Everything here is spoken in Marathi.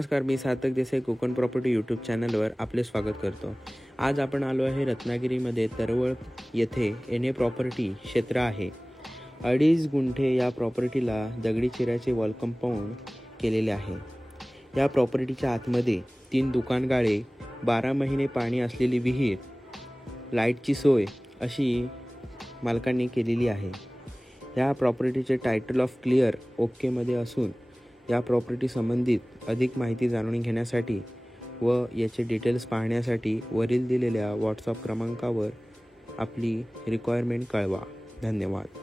नमस्कार, मी सार्थक देसाई कोकण प्रॉपर्टी यूट्यूब चॅनलवर आपले स्वागत करतो। आज आपण आलो आहे रत्नागिरीमध्ये तरवळ येथे एनए प्रॉपर्टी क्षेत्र आहे। 2.5 गुंठे या प्रॉपर्टीला दगडी चिऱ्याचे वॉल कंपाऊंड केलेले आहे। या प्रॉपर्टीच्या आतमध्ये 3 दुकानगाळे, 12 महिने पाणी असलेली विहीर, लाईटची सोय अशी मालकांनी केलेली आहे। या प्रॉपर्टीचे टायटल ऑफ क्लिअर ओके मध्ये असून या प्रॉपर्टी संबंधित अधिक माहिती जाणून घेण्यासाठी व याचे डिटेल्स पाहण्यासाठी वरील दिलेल्या व्हॉट्सअप क्रमांकावर आपली रिक्वायरमेंट कळवा। धन्यवाद।